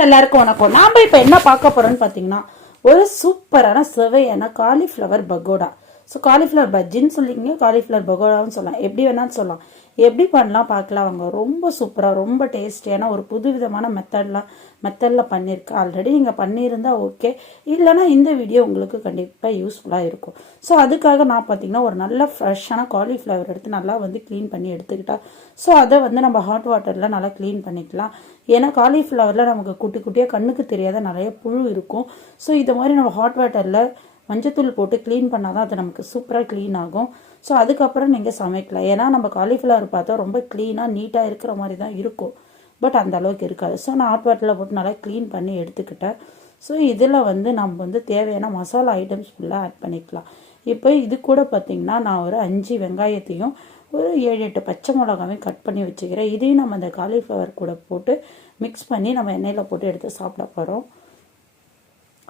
எல்லாருக்கும் வணக்கம். நாம இப்ப என்ன பார்க்க போறோம்னு பாத்தீங்கன்னா ஒரு சூப்பரான சுவையான காலிஃப்ளவர் பகோடா. ஸோ காலிஃப்ளவர் பஜ்ஜின்னு சொல்லிங்க, காலிஃப்ளவர் பகோடான்னு சொல்லலாம், எப்படி வேணாலும் சொல்லலாம். எப்படி பண்ணலாம் பார்க்கலாம் வாங்க. ரொம்ப சூப்பராக ரொம்ப டேஸ்டியான ஒரு புது விதமான மெத்தடில் பண்ணியிருக்கேன். ஆல்ரெடி நீங்கள் பண்ணியிருந்தா ஓகே, இல்லைனா இந்த வீடியோ உங்களுக்கு கண்டிப்பாக யூஸ்ஃபுல்லாக இருக்கும். ஸோ அதுக்காக நான் பார்த்தீங்கன்னா ஒரு நல்ல ஃப்ரெஷ்ஷான காலிஃப்ளவர் எடுத்து நல்லா க்ளீன் பண்ணி எடுத்துக்கிட்டா. ஸோ அதை நம்ம ஹாட் வாட்டரில் நல்லா க்ளீன் பண்ணிக்கலாம். ஏன்னா காலிஃப்ளவரில் நமக்கு குட்டி குட்டியாக கண்ணுக்கு தெரியாத நிறைய புழு இருக்கும். ஸோ இதை மாதிரி நம்ம ஹாட் வாட்டரில் மஞ்சத்தூள் போட்டு க்ளீன் பண்ணால் தான் அது நமக்கு சூப்பராக க்ளீன் ஆகும். ஸோ அதுக்கப்புறம் நீங்கள் சமைக்கலாம். ஏன்னா நம்ம காலிஃப்ளவர் பார்த்தா ரொம்ப க்ளீனாக நீட்டாக இருக்கிற மாதிரி தான் இருக்கும், பட் அந்த அளவுக்கு இருக்காது. ஸோ நான் ஹாட் வாட்டரில் போட்டு நல்லா க்ளீன் பண்ணி எடுத்துக்கிட்டேன். ஸோ இதில் நம்ம தேவையான மசாலா ஐட்டம்ஸ் ஃபுல்லாக ஆட் பண்ணிக்கலாம். இப்போ இது கூட பார்த்திங்கன்னா நான் ஒரு 5 வெங்காயத்தையும் ஒரு 7-8 பச்சை மிளகாவையும் கட் பண்ணி வச்சுக்கிறேன். இதையும் நம்ம அந்த காலிஃப்ளவர் கூட போட்டு மிக்ஸ் பண்ணி நம்ம எண்ணெயில் போட்டு எடுத்து சாப்பிட போகிறோம்.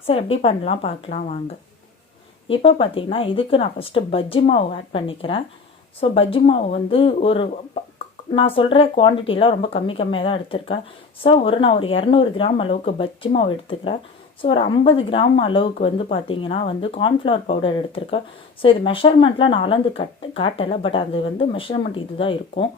சார் எப்படி பண்ணலாம் பார்க்கலாம் வாங்க. இப்போ பார்த்தீங்கன்னா இதுக்கு நான் ஃபஸ்ட்டு பஜ்ஜி மாவு ஆட் பண்ணிக்கிறேன். ஸோ பஜ்ஜி மாவு ஒரு நான் சொல்கிற குவான்டிட்டியில் ரொம்ப கம்மியாக தான் எடுத்திருக்கேன். ஸோ நான் ஒரு 200 கிராம் அளவுக்கு பஜ்ஜி மாவு எடுத்துக்கிறேன். ஸோ ஒரு 50 கிராம் அளவுக்கு பார்த்தீங்கன்னா கார்ன்ஃப்ளவர் பவுடர் எடுத்திருக்கேன். ஸோ இது மெஷர்மெண்ட்லாம் நான் அளந்து காட்டலை, பட் அது மெஷர்மெண்ட் இதுதான் இருக்கும்.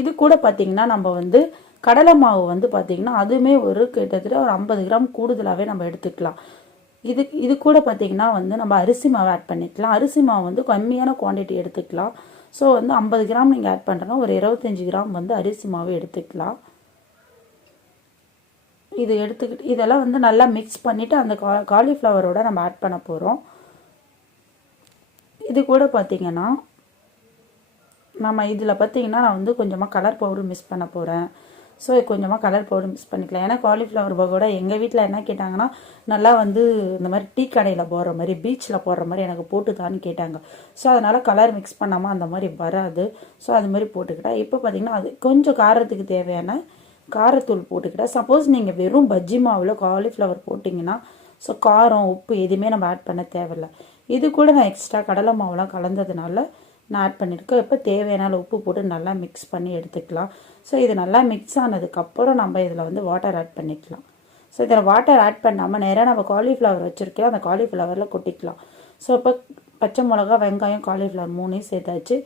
இது கூட பார்த்தீங்கன்னா நம்ம கடலை மாவு பார்த்தீங்கன்னா அதுவுமே ஒரு கிட்டத்தட்ட ஒரு 50 கிராம் கூடுதலாகவே நம்ம எடுத்துக்கலாம். இது கூட பார்த்தீங்கன்னா நம்ம அரிசி மாவு ஆட் பண்ணிக்கலாம். அரிசி மாவு கம்மியான குவான்டிட்டி எடுத்துக்கலாம். ஸோ 50 கிராம் நீங்கள் ஆட் பண்ணுறோன்னா ஒரு 25 கிராம் அரிசி மாவு எடுத்துக்கலாம். இது எடுத்துக்கிட்டு இதெல்லாம் நல்லா மிக்ஸ் பண்ணிவிட்டு அந்த காலிஃப்ளவரோட நம்ம ஆட் பண்ண போகிறோம். இது கூட பார்த்தீங்கன்னா நம்ம இதில் பார்த்தீங்கன்னா நான் கொஞ்சமாக கலர் பவுடர் மிக்ஸ் பண்ண போகிறேன். ஸோ கொஞ்சமாக கலர் பவுடர் மிக்ஸ் பண்ணிக்கலாம். ஏன்னா காலிஃப்ளவர் பகோடா எங்கள் வீட்டில் என்ன கேட்டாங்கன்னா நல்லா இந்த மாதிரி டீ கடையில் போடுற மாதிரி பீச்சில் போடுற மாதிரி எனக்கு போட்டுதான்னு கேட்டாங்க. ஸோ அதனால் கலர் மிக்ஸ் பண்ணாமல் அந்த மாதிரி வராது. ஸோ அது மாதிரி போட்டுக்கிட்டேன். இப்போ பார்த்திங்கன்னா அது கொஞ்சம் காரத்துக்கு தேவையான காரத்தூள் போட்டுக்கிட்டேன். சப்போஸ் நீங்கள் வெறும் பஜ்ஜி மாவில் காலிஃப்ளவர் போட்டிங்கன்னா ஸோ காரம் உப்பு எதுவுமே நம்ம ஆட் பண்ண தேவையில்லை. இது கூட நான் எக்ஸ்ட்ரா கடலை மாவுலாம் கலந்ததுனால நான் ஆட் பண்ணியிருக்கேன். இப்போ தேவையான உப்பு போட்டு நல்லா மிக்ஸ் பண்ணி எடுத்துக்கலாம். ஸோ இது நல்லா மிக்ஸ் ஆனதுக்கப்புறம் நம்ம இதில் வாட்டர் ஆட் பண்ணிக்கலாம். ஸோ இதில் வாட்டர் ஆட் பண்ணாமல் நேராக நம்ம காலிஃப்ளவர் வச்சுருக்கோம், அந்த காலிஃப்ளவரில் கொட்டிக்கலாம். ஸோ இப்போ பச்சை மிளகா வெங்காயம் காலிஃப்ளவர் 3 சேர்த்தாச்சு.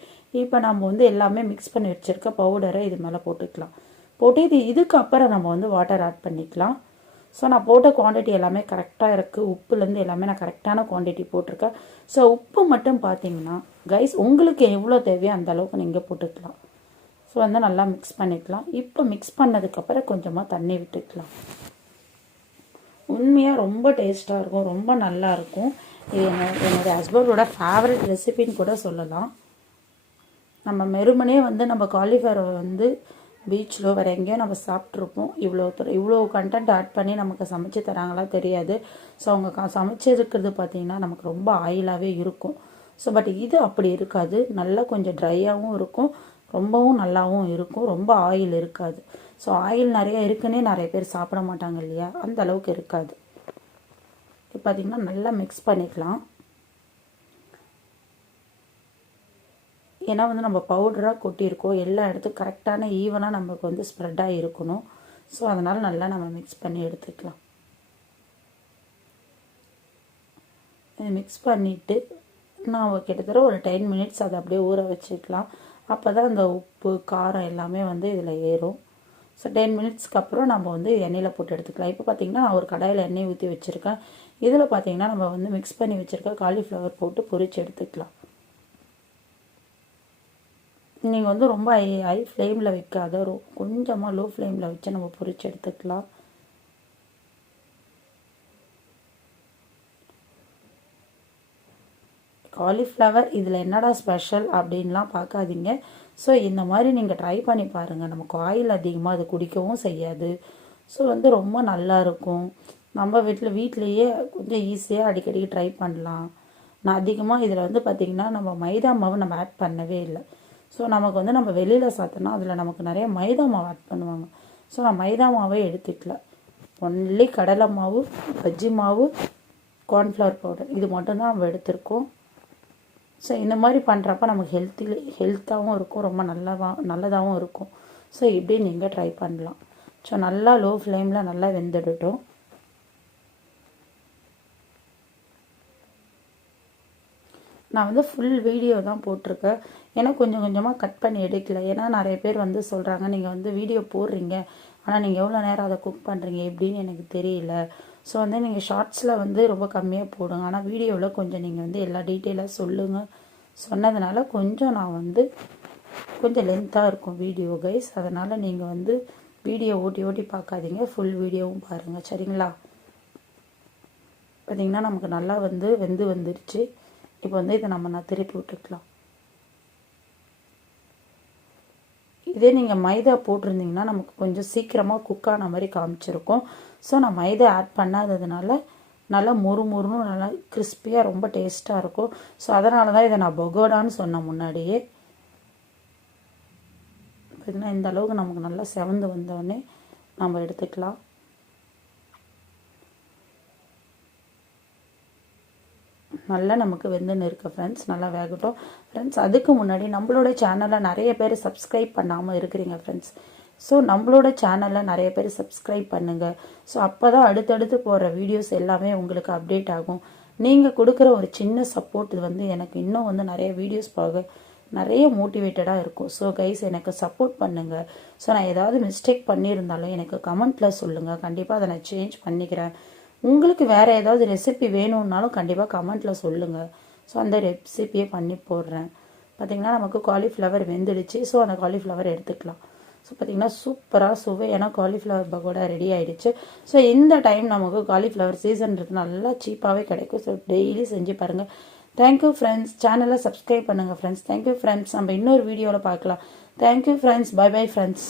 இப்போ நம்ம எல்லாமே மிக்ஸ் பண்ணி வச்சுருக்க பவுடரை இது மேலே போட்டுக்கலாம். போட்டு இதுக்கப்புறம் நம்ம வாட்டர் ஆட் பண்ணிக்கலாம். ஸோ நான் போட்ட குவான்டிட்டி எல்லாமே கரெக்டாக இருக்குது. உப்புலேருந்து எல்லாமே நான் கரெக்டான குவான்டிட்டி போட்டிருக்கேன். ஸோ உப்பு மட்டும் பார்த்தீங்கன்னா கைஸ் உங்களுக்கு எவ்வளோ தேவையோ அந்த அளவுக்கு நீங்கள் போட்டுக்கலாம். ஸோ நல்லா மிக்ஸ் பண்ணிக்கலாம். இப்போ மிக்ஸ் பண்ணதுக்கப்புறம் கொஞ்சமாக தண்ணி விட்டுக்கலாம். உண்மையாக ரொம்ப டேஸ்ட்டாக இருக்கும், ரொம்ப நல்லாயிருக்கும். இது என்னோடய ஹஸ்பண்டோட ஃபேவரட் ரெசிபின்னு கூட சொல்லலாம். நம்ம மெருமனே நம்ம காலிஃப்ளவரை பீச்சில் வேறு எங்கேயோ நம்ம சாப்பிட்ருப்போம். இவ்வளோ கண்டென்ட் ஆட் பண்ணி நமக்கு சமைச்சு தராங்களா தெரியாது. ஸோ அவங்க சமைச்சிருக்கிறது பார்த்திங்கன்னா நமக்கு ரொம்ப ஆயிலாகவே இருக்கும். ஸோ பட் இது அப்படி இருக்காது, நல்லா கொஞ்சம் ட்ரையாகவும் இருக்கும், ரொம்பவும் நல்லாவும் இருக்கும், ரொம்ப ஆயில் இருக்காது. ஸோ ஆயில் நிறைய இருக்குன்னே நிறைய பேர் சாப்பிட மாட்டாங்க இல்லையா, அந்த அளவுக்கு இருக்காது. இப்போ பார்த்திங்கன்னா நல்லா மிக்ஸ் பண்ணிக்கலாம். ஏன்னா நம்ம பவுடராக கொட்டியிருக்கோம், எல்லா இடத்துக்கும் கரெக்டான ஈவனாக நமக்கு ஸ்ப்ரெட்டாக இருக்கணும். ஸோ அதனால் நல்லா நம்ம மிக்ஸ் பண்ணி எடுத்துக்கலாம். இது மிக்ஸ் பண்ணிவிட்டு நான் கிட்டத்தட்ட ஒரு 10 மினிட்ஸ் அதை அப்படியே ஊற வச்சுக்கலாம். அப்போ தான் அந்த உப்பு காரம் எல்லாமே இதில் ஏறும். ஸோ 10 மினிட்ஸ்க்கு அப்புறம் நம்ம எண்ணெயில் போட்டு எடுத்துக்கலாம். இப்போ பார்த்திங்கன்னா நான் ஒரு கடாயில் எண்ணெய் ஊற்றி வச்சுருக்கேன். இதில் பார்த்திங்கன்னா நம்ம மிக்ஸ் பண்ணி வச்சுருக்க காலிஃப்ளவர் போட்டு பொரிச்சு எடுத்துக்கலாம். நீங்கள் ரொம்ப ஹை ஃப்ளேமில் வைக்காத, கொஞ்சமாக லோ ஃப்ளேமில் வச்சு நம்ம பொரிச்சு எடுத்துக்கலாம். காலிஃப்ளவர் இதில் என்னடா ஸ்பெஷல் அப்படின்லாம் பார்க்காதீங்க. ஸோ இந்த மாதிரி நீங்கள் ட்ரை பண்ணி பாருங்கள். நமக்கு ஆயில் அதிகமாக அது குடிக்கவும் செய்யாது. ஸோ ரொம்ப நல்லாயிருக்கும். நம்ம வீட்லேயே கொஞ்சம் ஈஸியாக அடிக்கடி ட்ரை பண்ணலாம். நான் அதிகமாக இதில் பார்த்திங்கன்னா நம்ம மைதா மாவு நம்ம ஆட் பண்ணவே இல்லை. ஸோ நமக்கு நம்ம வெளியில் சாப்பிட்டோன்னா அதில் நமக்கு நிறைய மைதா மாவு ஆட் பண்ணுவாங்க. ஸோ நான் மைதா மாவே எடுத்துக்கல, ஒன்லி கடலை மாவு, பஜ்ஜி மாவு, கார்ன்ஃப்ளவர் பவுடர் இது மட்டும்தான் நம்ம எடுத்திருக்கோம். ஸோ இந்த மாதிரி பண்ணுறப்ப நமக்கு ஹெல்த்தாகவும் இருக்கும், ரொம்ப நல்லதாகவும் இருக்கும். ஸோ இப்படி நீங்கள் ட்ரை பண்ணலாம். ஸோ நல்லா லோ ஃப்ளேமில் நல்லா வெந்துடட்டும். நான் வந்து ஃபுல் வீடியோ தான் போட்டிருக்கேன். ஏன்னா கொஞ்சம் கொஞ்சமாக கட் பண்ணி எடுக்கல. ஏன்னா நிறைய பேர் வந்து சொல்கிறாங்க, நீங்கள் வந்து வீடியோ போடுறீங்க, ஆனால் நீங்கள் எவ்வளோ நேரம் அதை குக் பண்ணுறீங்க எப்படின்னு எனக்கு தெரியல. ஸோ வந்து நீங்கள் ஷார்ட்ஸில் வந்து ரொம்ப கம்மியாக போடுங்க, ஆனால் வீடியோவில் கொஞ்சம் நீங்கள் வந்து எல்லா டீட்டெயிலாக சொல்லுங்கள் சொன்னதுனால கொஞ்சம் நான் வந்து கொஞ்சம் லென்த்தாக இருக்கும் வீடியோ கைஸ். அதனால் நீங்கள் வந்து வீடியோ ஓட்டி ஓட்டி பார்க்காதீங்க, ஃபுல் வீடியோவும் பாருங்கள், சரிங்களா? பார்த்திங்கன்னா நமக்கு நல்லா வந்து வந்துருச்சு. இப்போ வந்து இதை நான் திருப்பி விட்டுக்கலாம். இதே நீங்கள் மைதா போட்டிருந்தீங்கன்னா நமக்கு கொஞ்சம் சீக்கிரமாக குக் ஆன மாதிரி காமிச்சிருக்கும். ஸோ நான் மைதா ஆட் பண்ணாததுனால நல்லா மொறுன்னு நல்லா கிறிஸ்பியாக ரொம்ப டேஸ்ட்டாக இருக்கும். ஸோ அதனால தான் இதை நான் பகோடான்னு சொன்னேன் முன்னாடியே. பார்த்தீங்கன்னா இந்த அளவுக்கு நமக்கு நல்லா செவந்து வந்தோடனே நம்ம எடுத்துக்கலாம். நல்லா நமக்கு வெந்துன்னு இருக்கு ஃப்ரெண்ட்ஸ், நல்லா வேகட்டும் ஃப்ரெண்ட்ஸ். அதுக்கு முன்னாடி நம்மளோட சேனலில் நிறைய பேர் சப்ஸ்கிரைப் பண்ணாமல் இருக்கிறீங்க ஃப்ரெண்ட்ஸ். ஸோ நம்மளோட சேனலில் நிறைய பேர் சப்ஸ்கிரைப் பண்ணுங்கள். ஸோ அப்போ தான் அடுத்தடுத்து போகிற வீடியோஸ் எல்லாமே உங்களுக்கு அப்டேட் ஆகும். நீங்கள் கொடுக்குற ஒரு சின்ன சப்போர்ட் இது வந்து எனக்கு இன்னும் வந்து நிறைய வீடியோஸ் போக நிறைய மோட்டிவேட்டடாக இருக்கும். ஸோ கைஸ் எனக்கு சப்போர்ட் பண்ணுங்கள். ஸோ நான் ஏதாவது மிஸ்டேக் பண்ணியிருந்தாலும் எனக்கு கமெண்ட்டில் சொல்லுங்கள், கண்டிப்பாக அதை நான் சேஞ்ச் பண்ணிக்கிறேன். உங்களுக்கு வேறு ஏதாவது ரெசிபி வேணும்னாலும் கண்டிப்பாக கமெண்ட்டில் சொல்லுங்கள். ஸோ அந்த ரெசிபியை பண்ணி போடுறேன். பார்த்திங்கன்னா நமக்கு காலிஃப்ளவர் வெந்துடுச்சு. ஸோ அந்த காலிஃப்ளவர் எடுத்துக்கலாம். ஸோ பார்த்திங்கன்னா சூப்பராக சுவையான காலிஃப்ளவர் பகோடா ரெடி ஆகிடுச்சு. ஸோ இந்த டைம் நமக்கு காலிஃப்ளவர் சீசன்றது நல்லா சீப்பாகவே கிடைக்கும். ஸோ டெய்லி செஞ்சு பாருங்கள். Thank you friends. சேனலை சப்ஸ்கிரைப் பண்ணுங்கள் ஃப்ரெண்ட்ஸ். Thank you friends. நம்ம இன்னொரு வீடியோவில் பார்க்கலாம். Thank you friends. Bye bye friends.